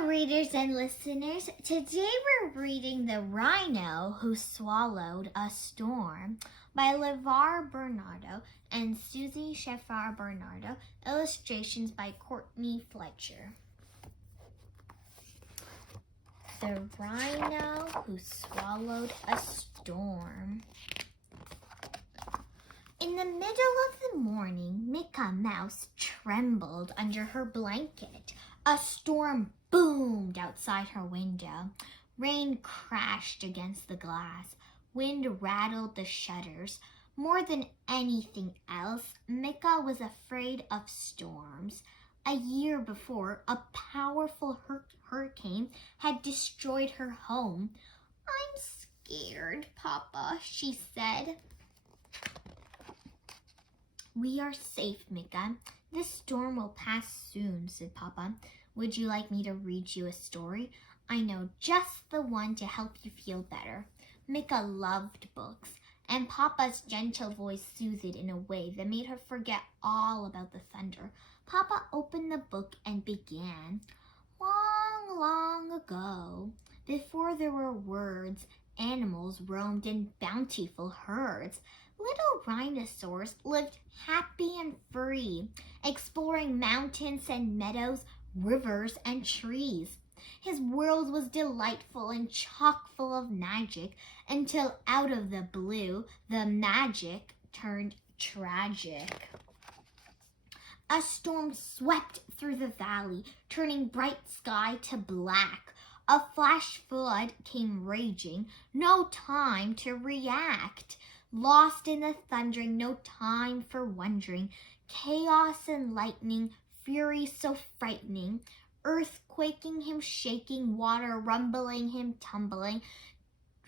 Hello, readers and listeners. Today we're reading The Rhino Who Swallowed a Storm by LeVar Bernardo and Susie Schaefer Bernardo. Illustrations by Courtenay Fletcher. The Rhino Who Swallowed a Storm. In the middle of the morning, Mica Mouse trembled under her blanket. A storm boomed outside her window. Rain crashed against the glass. Wind rattled the shutters. More than anything else, Mica was afraid of storms. A year before, a powerful hurricane had destroyed her home. "I'm scared, Papa," she said. "We are safe, Mica. This storm will pass soon," said Papa. "Would you like me to read you a story? I know just the one to help you feel better." Mica loved books, and Papa's gentle voice soothed it in a way that made her forget all about the thunder. Papa opened the book and began. "Long, long ago, before there were words, animals roamed in bountiful herds. Little rhinoceros lived happy and free, exploring mountains and meadows, rivers and trees. His world was delightful and chock full of magic until out of the blue, the magic turned tragic. A storm swept through the valley, turning bright sky to black. A flash flood came raging, no time to react. Lost in the thundering, no time for wondering. Chaos and lightning, fury so frightening. Earth quaking him, shaking, water rumbling him, tumbling.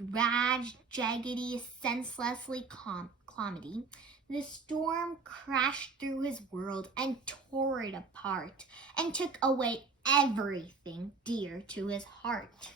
Rage, jaggedy, senselessly comedy. The storm crashed through his world and tore it apart and took away everything dear to his heart.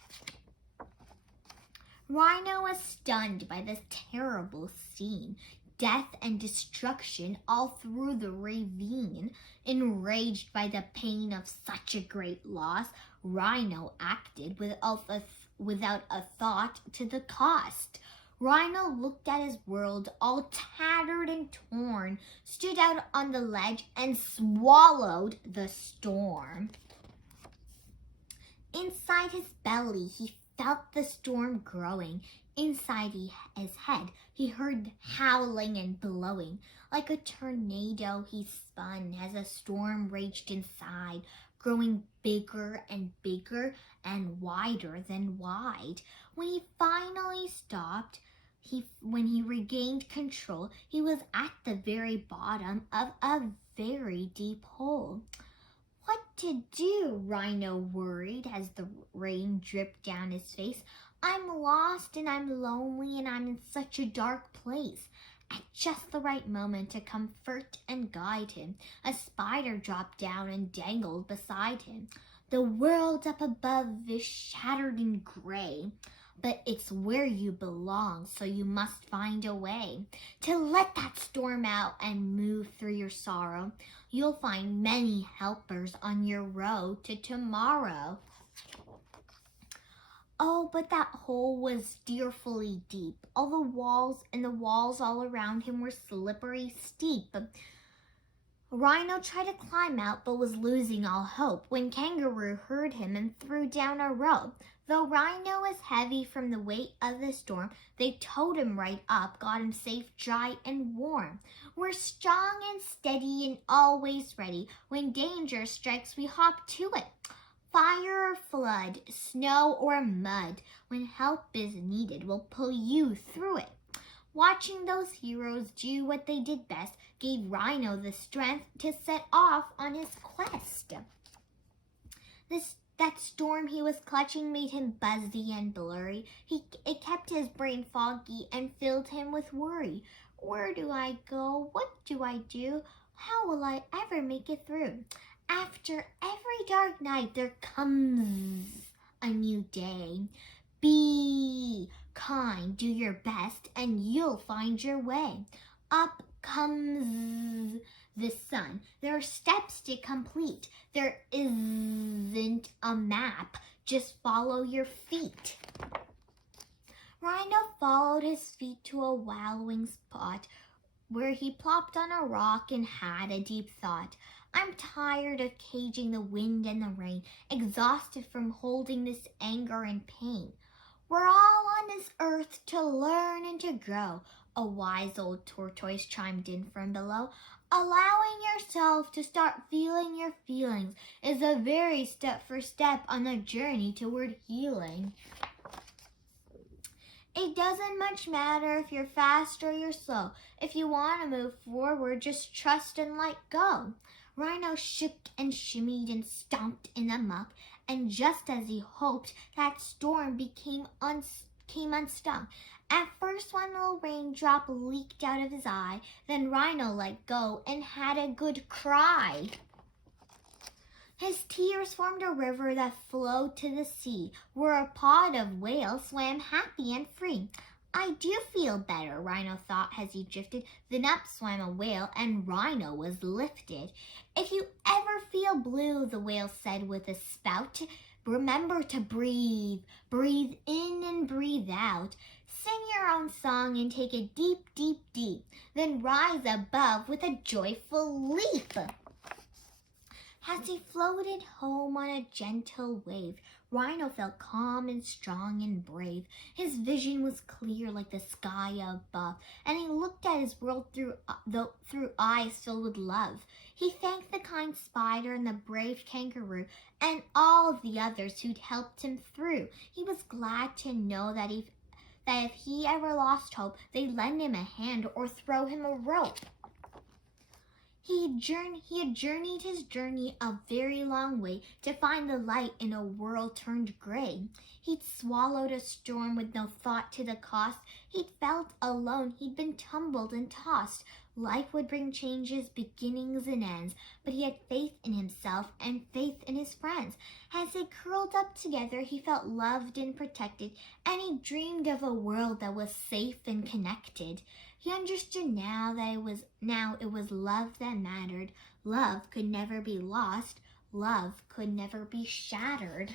Rhino was stunned by this terrible scene, death and destruction all through the ravine. Enraged by the pain of such a great loss, Rhino acted without a thought to the cost. Rhino looked at his world all tattered and torn, stood out on the ledge, and swallowed the storm. Inside his belly, he felt the storm growing. Inside his head, he heard howling and blowing. Like a tornado, he spun as a storm raged inside, growing bigger and bigger and wider than wide. When he finally stopped, when he regained control, he was at the very bottom of a very deep hole. What to do? Rhino worried as the rain dripped down his face. "I'm lost and I'm lonely and I'm in such a dark place." At just the right moment to comfort and guide him, a spider dropped down and dangled beside him. "The world up above is shattered and gray, but it's where you belong, so you must find a way to let that storm out and move through your sorrow. You'll find many helpers on your road to tomorrow." Oh, but that hole was fearfully deep. All the walls all around him were slippery steep. Rhino tried to climb out, but was losing all hope when Kangaroo heard him and threw down a rope. Though Rhino was heavy from the weight of the storm, they towed him right up, got him safe, dry, and warm. "We're strong and steady and always ready. When danger strikes, we hop to it. Fire or flood, snow or mud, when help is needed, we'll pull you through it." Watching those heroes do what they did best gave Rhino the strength to set off on his quest. That storm he was clutching made him buzzy and blurry. It kept his brain foggy and filled him with worry. "Where do I go? What do I do? How will I ever make it through?" After every dark night, there comes a new day. Be kind, do your best, and you'll find your way. Up comes the sun. There are steps to complete. There isn't a map. Just follow your feet. Rhino followed his feet to a wallowing spot where he plopped on a rock and had a deep thought. I'm tired of caging the wind and the rain, exhausted from holding this anger and pain. We're all on this earth to learn and to grow, a wise old tortoise chimed in from below. Allowing yourself to start feeling your feelings is a very first step on the journey toward healing. It doesn't much matter if you're fast or you're slow. If you want to move forward, just trust and let go. Rhino shook and shimmied and stomped in the muck, and just as he hoped, that storm came unstung. At first, one little raindrop leaked out of his eye, then Rhino let go and had a good cry. His tears formed a river that flowed to the sea, where a pod of whales swam happy and free. I do feel better, Rhino thought as he drifted. Then up swam a whale, and Rhino was lifted. If you ever feel blue, the whale said with a spout, remember to breathe. Breathe in and breathe out. Sing your own song and take a deep, deep, deep. Then rise above with a joyful leap. As he floated home on a gentle wave, Rhino felt calm and strong and brave. His vision was clear like the sky above, and he looked at his world through eyes filled with love. He thanked the kind spider and the brave kangaroo and all of the others who'd helped him through. He was glad to know that if he ever lost hope, they'd lend him a hand or throw him a rope. He had journeyed his journey a very long way to find the light in a world turned gray. He'd swallowed a storm with no thought to the cost. He'd felt alone. He'd been tumbled and tossed. Life would bring changes, beginnings and ends, but he had faith in himself and faith in his friends. As they curled up together, he felt loved and protected, and he dreamed of a world that was safe and connected. He understood now that it was love that mattered. Love could never be lost. Love could never be shattered.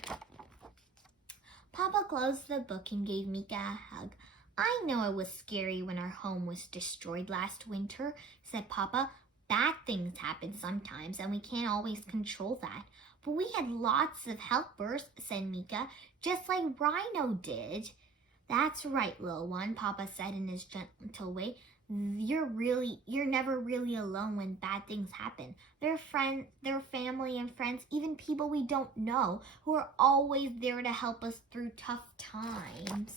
Papa closed the book and gave Mica a hug. I know it was scary when our home was destroyed last winter, said Papa. Bad things happen sometimes, and we can't always control that. But we had lots of helpers, said Mica, just like Rhino did. That's right, little one, Papa said in his gentle way. You're never really alone when bad things happen. There are family and friends, even people we don't know, who are always there to help us through tough times.